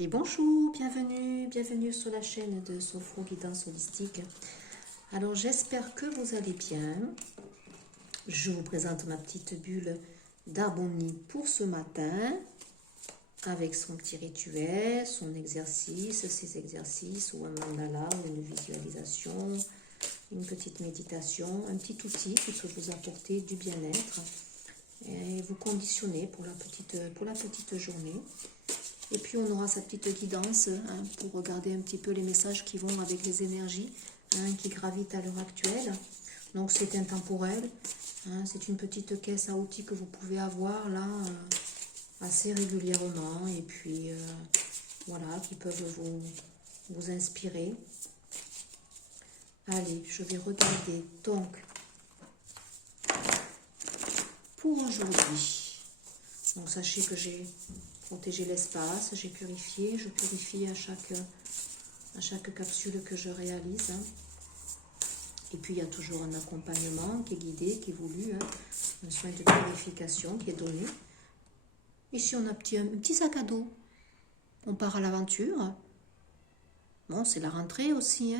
Et bonjour, bienvenue sur la chaîne de Sophro Guidance Holistique. Alors j'espère que vous allez bien. Je vous présente ma petite bulle d'harmonie pour ce matin, avec son petit rituel, son exercice, ses exercices, ou un mandala, ou une visualisation, une petite méditation, un petit outil qui peut vous apporter du bien-être et vous conditionner pour la petite journée. Et puis on aura sa petite guidance pour regarder un petit peu les messages qui vont avec les énergies qui gravitent à l'heure actuelle. Donc c'est intemporel. C'est une petite caisse à outils que vous pouvez avoir là assez régulièrement. Et puis voilà, qui peuvent vous inspirer. Allez, je vais regarder donc pour aujourd'hui. Donc sachez que j'ai protégé l'espace, j'ai purifié, je purifie à chaque capsule que je réalise. Et puis il y a toujours un accompagnement qui est guidé, qui est voulu, un soin de purification qui est donné. Ici on a un petit sac à dos, on part à l'aventure. Bon, c'est la rentrée aussi,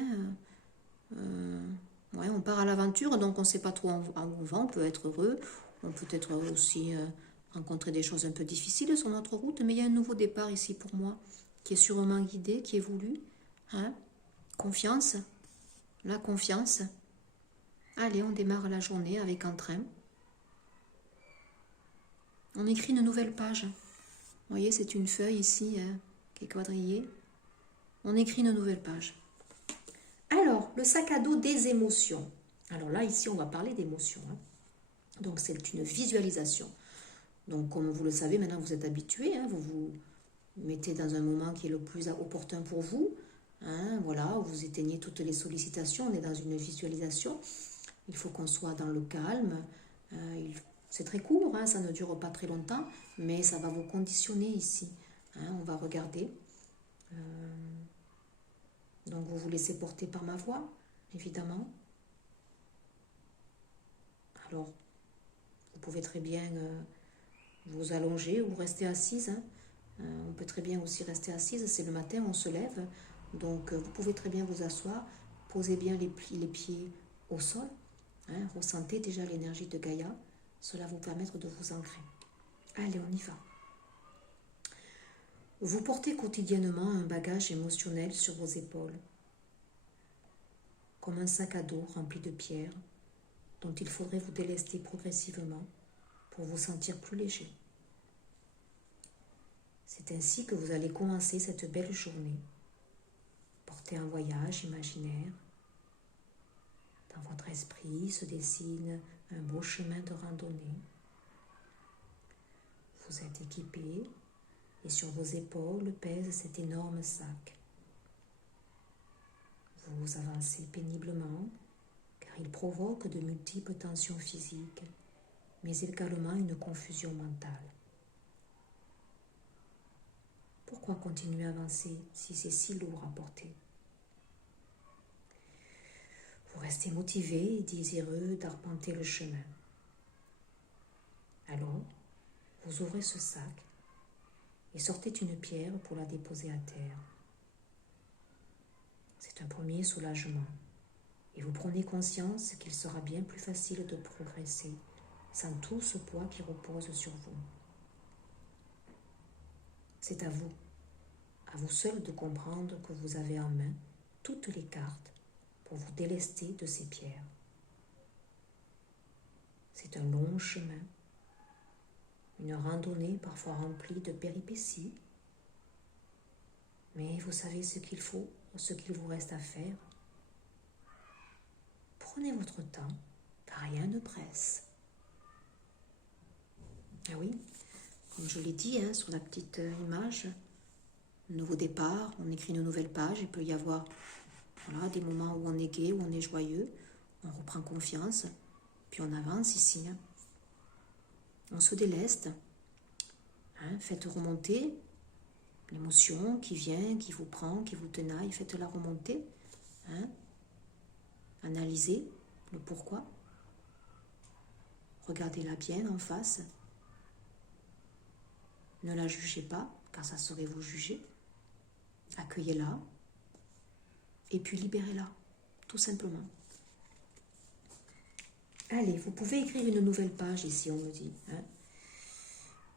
ouais, on part à l'aventure, donc on ne sait pas trop où on va, on peut être heureux, on peut être aussi rencontrer des choses un peu difficiles sur notre route, mais il y a un nouveau départ ici pour moi, qui est sûrement guidé, qui est voulu. Confiance, la confiance. Allez, on démarre la journée avec entrain. On écrit une nouvelle page. Vous voyez, c'est une feuille ici qui est quadrillée. On écrit une nouvelle page. Alors, le sac à dos des émotions. Alors là, ici, on va parler d'émotions. Donc, c'est une visualisation. Donc, comme vous le savez, maintenant, vous êtes habitué. Vous vous mettez dans un moment qui est le plus opportun pour vous. Voilà, vous éteignez toutes les sollicitations. On est dans une visualisation. Il faut qu'on soit dans le calme. C'est très court, ça ne dure pas très longtemps, mais ça va vous conditionner ici. On va regarder. Donc, vous vous laissez porter par ma voix, évidemment. Alors, vous pouvez très bien vous allonger ou rester assise. On peut très bien aussi rester assise. C'est le matin, on se lève. Donc, vous pouvez très bien vous asseoir. Posez bien les pieds au sol. Ressentez déjà l'énergie de Gaïa. Cela va vous permettre de vous ancrer. Allez, on y va. Vous portez quotidiennement un bagage émotionnel sur vos épaules, comme un sac à dos rempli de pierres dont il faudrait vous délester progressivement pour vous sentir plus léger. C'est ainsi que vous allez commencer cette belle journée. Porter un voyage imaginaire. Dans votre esprit se dessine un beau chemin de randonnée. Vous êtes équipé et sur vos épaules pèse cet énorme sac. Vous avancez péniblement car il provoque de multiples tensions physiques, mais également une confusion mentale. Pourquoi continuer à avancer si c'est si lourd à porter? Vous restez motivé et désireux d'arpenter le chemin. Alors, vous ouvrez ce sac et sortez une pierre pour la déposer à terre. C'est un premier soulagement et vous prenez conscience qu'il sera bien plus facile de progresser sans tout ce poids qui repose sur vous. C'est à vous seul de comprendre que vous avez en main toutes les cartes pour vous délester de ces pierres. C'est un long chemin, une randonnée parfois remplie de péripéties, mais vous savez ce qu'il faut, ce qu'il vous reste à faire. Prenez votre temps, car rien ne presse. Ah oui, comme je l'ai dit sur la petite image, nouveau départ, on écrit une nouvelle page, il peut y avoir des moments où on est gai, où on est joyeux, on reprend confiance, puis on avance ici. On se déleste, faites remonter l'émotion qui vient, qui vous prend, qui vous tenaille, faites-la remonter. Analysez le pourquoi. Regardez-la bien en face. Ne la jugez pas, car ça serait vous juger. accueillez-la, et puis libérez-la, tout simplement. Allez, vous pouvez écrire une nouvelle page ici, on me dit. Hein.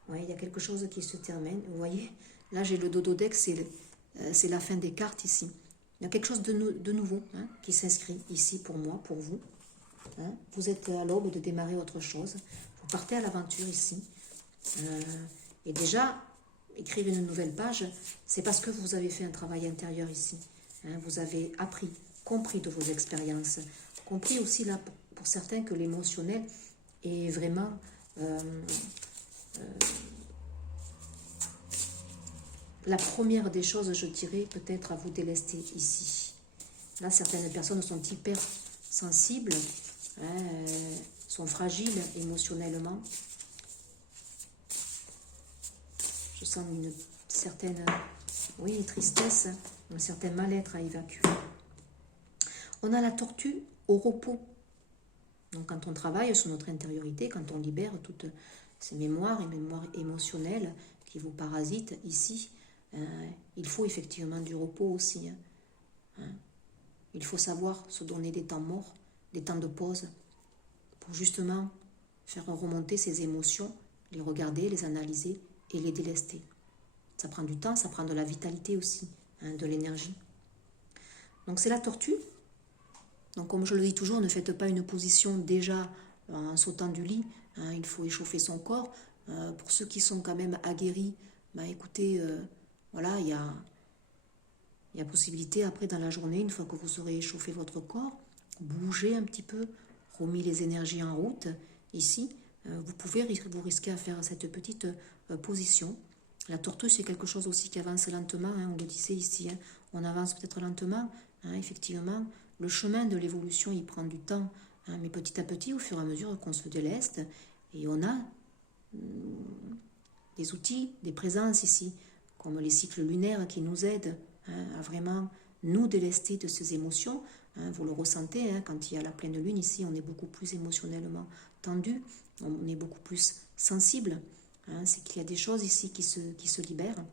Ouais, il y a quelque chose qui se termine. Vous voyez, là j'ai le dododex, c'est la fin des cartes ici. Il y a quelque chose de nouveau hein, qui s'inscrit ici pour moi, pour vous. Hein. Vous êtes à l'aube de démarrer autre chose. Vous partez à l'aventure ici. Et déjà, écrire une nouvelle page, c'est parce que vous avez fait un travail intérieur ici. Hein. Vous avez appris, compris de vos expériences. Compris aussi là, pour certains, que l'émotionnel est vraiment... la première des choses, je dirais, peut-être à vous délester ici. Là, certaines personnes sont hyper sensibles, hein, sont fragiles émotionnellement. Je sens une certaine tristesse, un certain mal-être à évacuer. On a la tortue au repos. Donc quand on travaille sur notre intériorité, quand on libère toutes ces mémoires et mémoires émotionnelles qui vous parasitent ici, il faut effectivement du repos aussi. Hein. Il faut savoir se donner des temps morts, des temps de pause, pour justement faire remonter ces émotions, les regarder, les analyser et les délester. Ça prend du temps, ça prend de la vitalité aussi, hein, de l'énergie. Donc c'est la tortue. Donc comme je le dis toujours, ne faites pas une position déjà en sautant du lit. Hein, il faut échauffer son corps. Pour ceux qui sont quand même aguerris, écoutez, voilà, il y a possibilité après dans la journée, une fois que vous aurez échauffé votre corps, bouger un petit peu, remis les énergies en route. Ici, vous risquez à faire cette petite position. La tortue, c'est quelque chose aussi qui avance lentement, hein, on le disait ici, hein, on avance peut-être lentement, hein, effectivement. Le chemin de l'évolution, il prend du temps, hein, mais petit à petit, au fur et à mesure qu'on se déleste, et on a des outils, des présences ici, comme les cycles lunaires qui nous aident hein, à vraiment nous délester de ces émotions. Hein, vous le ressentez, hein, quand il y a la pleine lune ici, on est beaucoup plus émotionnellement tendu, on est beaucoup plus sensible. Hein, c'est qu'il y a des choses ici qui se libèrent.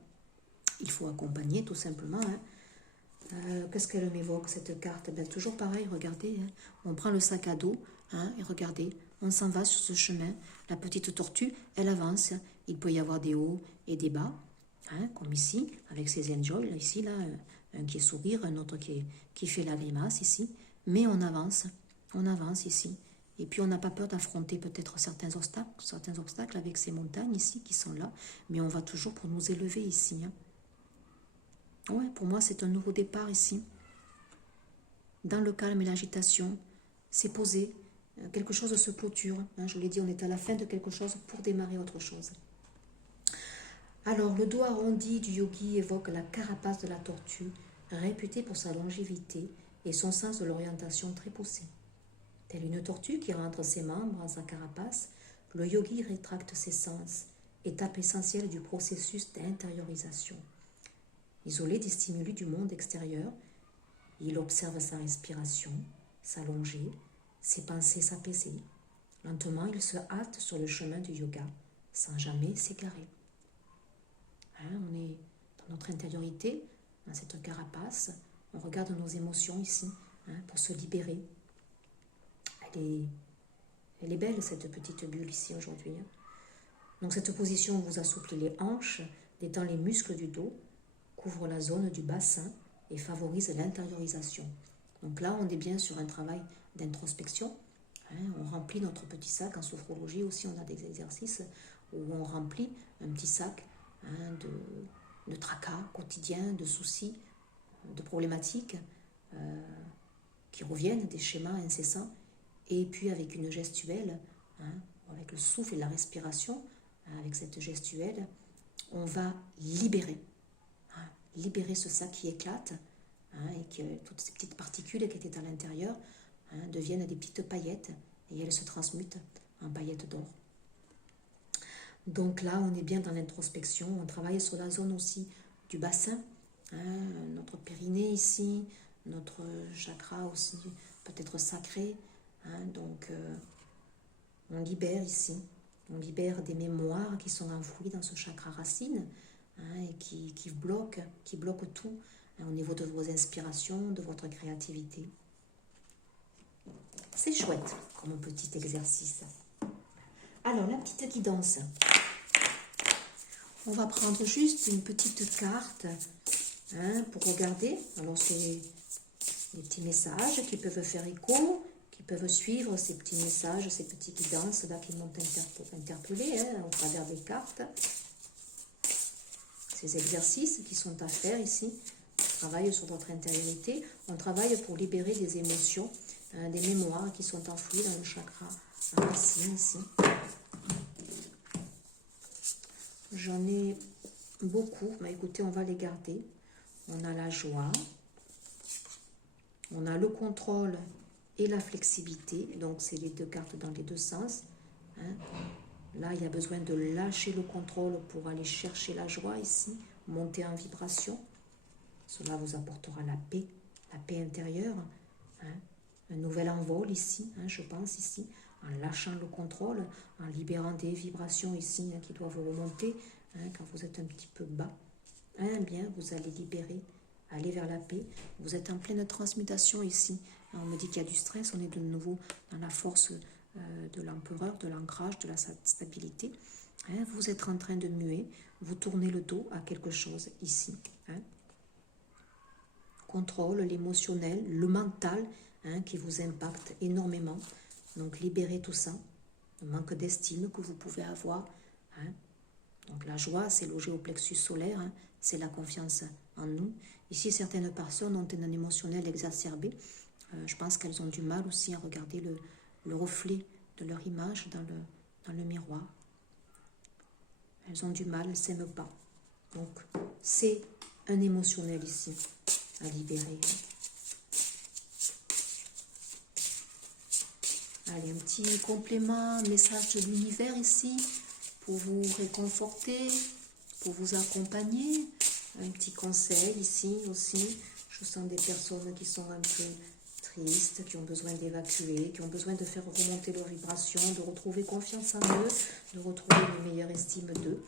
Il faut accompagner tout simplement. Hein. Qu'est-ce qu'elle m'évoque cette carte? Toujours pareil, regardez, hein. On prend le sac à dos hein, et regardez, on s'en va sur ce chemin. La petite tortue, elle avance. Il peut y avoir des hauts et des bas, hein, comme ici, avec ces enjoys, ici, là, un qui est sourire, un autre qui fait la grimace ici. Mais on avance ici. Et puis on n'a pas peur d'affronter peut-être certains obstacles avec ces montagnes ici qui sont là, mais on va toujours pour nous élever ici. Hein. Ouais, pour moi, c'est un nouveau départ ici. Dans le calme et l'agitation, c'est posé. Quelque chose se clôture. Hein, je l'ai dit, on est à la fin de quelque chose pour démarrer autre chose. Alors, le dos arrondi du yogi évoque la carapace de la tortue, réputée pour sa longévité et son sens de l'orientation très poussé. Telle une tortue qui rentre ses membres dans sa carapace, le yogi rétracte ses sens, étape essentielle du processus d'intériorisation. Isolé des stimuli du monde extérieur, il observe sa respiration, s'allonger, ses pensées s'apaiser. Lentement, il se hâte sur le chemin du yoga, sans jamais s'égarer. Hein, on est dans notre intériorité, dans cette carapace, on regarde nos émotions ici, hein, pour se libérer. Elle est belle cette petite bulle ici aujourd'hui. Hein. Donc cette position vous assouplit les hanches, détend les muscles du dos, couvre la zone du bassin et favorise l'intériorisation. Donc là, on est bien sur un travail d'introspection. Hein, on remplit notre petit sac. En sophrologie aussi, on a des exercices où on remplit un petit sac hein, de tracas quotidiens, de soucis, de problématiques qui reviennent, des schémas incessants. Et puis avec une gestuelle, hein, avec le souffle et la respiration, avec cette gestuelle, on va libérer ce sac qui éclate hein, et que toutes ces petites particules qui étaient à l'intérieur hein, deviennent des petites paillettes et elles se transmutent en paillettes d'or. Donc là, on est bien dans l'introspection, on travaille sur la zone aussi du bassin, hein, notre périnée ici, notre chakra aussi peut-être sacré. Hein, donc on libère ici, on libère des mémoires qui sont enfouies dans ce chakra racine. et qui bloque tout au niveau de vos inspirations, de votre créativité. C'est chouette comme un petit exercice. Alors, la petite guidance. On va prendre juste une petite carte pour regarder. Alors, c'est des petits messages qui peuvent faire écho, qui peuvent suivre ces petits messages, ces petites guidances là qui m'ont interpellé au travers des cartes. Ces exercices qui sont à faire ici. On travaille sur votre intériorité. On travaille pour libérer des émotions, des mémoires qui sont enfouies dans le chakra racine ici. J'en ai beaucoup, mais écoutez, on va les garder. On a la joie, on a le contrôle et la flexibilité. Donc, c'est les deux cartes dans les deux sens. Là, il y a besoin de lâcher le contrôle pour aller chercher la joie ici, monter en vibration. Cela vous apportera la paix intérieure. Un nouvel envol ici, je pense ici, en lâchant le contrôle, en libérant des vibrations ici qui doivent remonter quand vous êtes un petit peu bas. Bien, vous allez libérer, aller vers la paix. Vous êtes en pleine transmutation ici. On me dit qu'il y a du stress, on est de nouveau dans la force de l'empereur, de l'ancrage, de la stabilité. Vous êtes en train de muer, vous tournez le dos à quelque chose ici. Contrôle, l'émotionnel, le mental qui vous impacte énormément. Donc libérez tout ça, le manque d'estime que vous pouvez avoir. Donc la joie, c'est logé au plexus solaire, c'est la confiance en nous. Ici, certaines personnes ont un émotionnel exacerbé. Je pense qu'elles ont du mal aussi à regarder le reflet de leur image dans le miroir. Elles ont du mal, elles ne s'aiment pas. Donc, c'est un émotionnel ici à libérer. Allez, un petit complément, message de l'univers ici, pour vous réconforter, pour vous accompagner. Un petit conseil ici aussi. Je sens des personnes qui sont un peu tristes, qui ont besoin d'évacuer, qui ont besoin de faire remonter leur vibration, de retrouver confiance en eux, de retrouver une meilleure estime d'eux.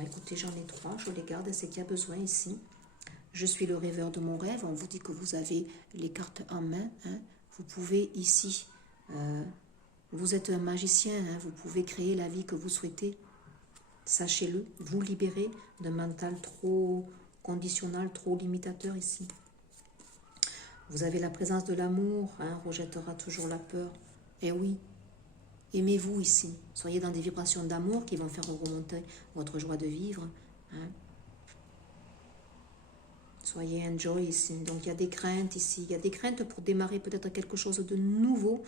Écoutez, j'en ai 3, je les garde, c'est qu'il y a besoin ici. Je suis le rêveur de mon rêve. On vous dit que vous avez les cartes en main. Vous pouvez ici, vous êtes un magicien, vous pouvez créer la vie que vous souhaitez. Sachez-le, vous libérez d'un mental trop conditionnel, trop limitateur ici. Vous avez la présence de l'amour, rejettera toujours la peur. Et oui, aimez-vous ici. Soyez dans des vibrations d'amour qui vont faire remonter votre joie de vivre. Soyez enjoy ici. Donc il y a des craintes ici. Il y a des craintes pour démarrer peut-être quelque chose de nouveau,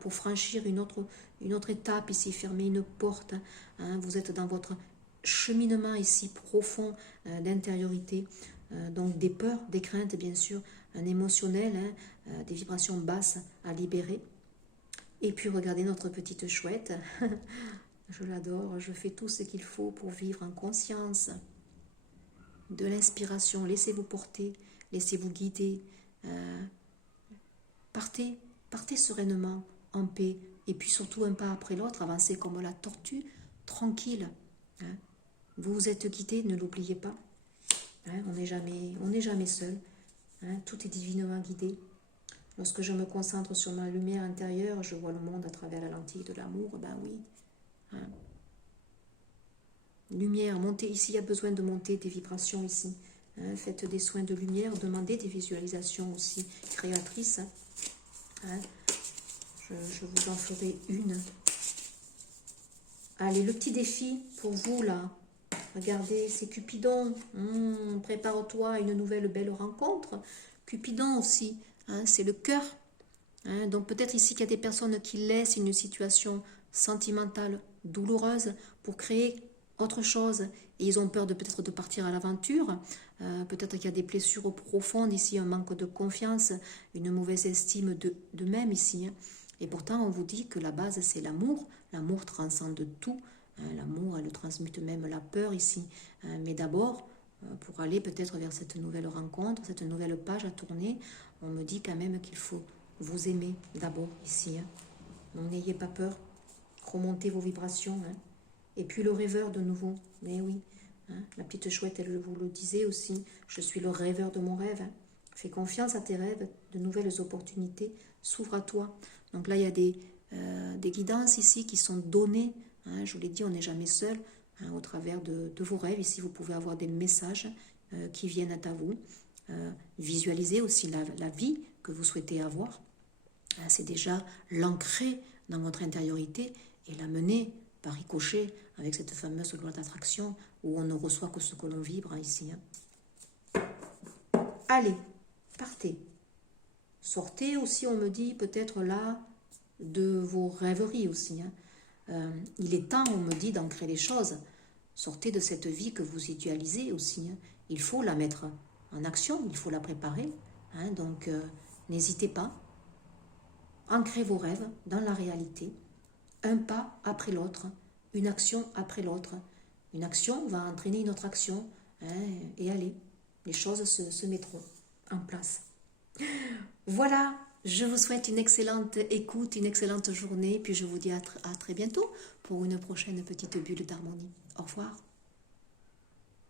pour franchir une autre étape ici, fermer une porte. Vous êtes dans votre cheminement ici profond d'intériorité. Donc des peurs, des craintes bien sûr, un émotionnel, des vibrations basses à libérer. Et puis regardez notre petite chouette. Je l'adore, je fais tout ce qu'il faut pour vivre en conscience. De l'inspiration, laissez-vous porter, laissez-vous guider. Partez sereinement, en paix, et puis surtout un pas après l'autre, avancez comme la tortue, tranquille. Vous vous êtes guidé, ne l'oubliez pas. On n'est jamais seul. Tout est divinement guidé. Lorsque je me concentre sur ma lumière intérieure, je vois le monde à travers la lentille de l'amour. Ben oui. Lumière, montez ici, il y a besoin de monter des vibrations ici. Faites des soins de lumière, demandez des visualisations aussi créatrices. Je vous en ferai une. Allez, le petit défi pour vous là. Regardez, c'est Cupidon. Prépare-toi à une nouvelle belle rencontre. Cupidon aussi, c'est le cœur. Donc peut-être ici qu'il y a des personnes qui laissent une situation sentimentale douloureuse pour créer autre chose. Et ils ont peur peut-être de partir à l'aventure. Peut-être qu'il y a des blessures profondes ici, un manque de confiance, une mauvaise estime d'eux-mêmes ici. Et pourtant, on vous dit que la base, c'est l'amour. L'amour transcende tout. L'amour, elle transmute même la peur ici. Mais d'abord, pour aller peut-être vers cette nouvelle rencontre, cette nouvelle page à tourner, on me dit quand même qu'il faut vous aimer d'abord ici. Donc n'ayez pas peur. Remontez vos vibrations. Et puis le rêveur de nouveau. Mais oui, Hein. La petite chouette, elle vous le disait aussi, je suis le rêveur de mon rêve. Hein. Fais confiance à tes rêves, de nouvelles opportunités s'ouvrent à toi. Donc là, il y a des guidances ici qui sont données. Hein. Je vous l'ai dit, on n'est jamais seul. Hein, au travers de vos rêves, ici, vous pouvez avoir des messages qui viennent à vous. Visualisez aussi la vie que vous souhaitez avoir. Hein, c'est déjà l'ancrer dans votre intériorité et la mener par ricochet avec cette fameuse loi d'attraction où on ne reçoit que ce que l'on vibre, hein, ici. Hein. Allez, partez. Sortez aussi, on me dit, peut-être là, de vos rêveries aussi. Hein. Il est temps, on me dit, d'ancrer les choses. Sortez de cette vie que vous idéalisez aussi. Hein. Il faut la mettre en action, il faut la préparer. Hein. Donc, n'hésitez pas. Ancrez vos rêves dans la réalité. Un pas après l'autre, une action après l'autre. Une action va entraîner une autre action. Hein, et allez, les choses se mettront en place. Voilà, je vous souhaite une excellente écoute, une excellente journée. Puis je vous dis à très bientôt pour une prochaine petite bulle d'harmonie. Au revoir.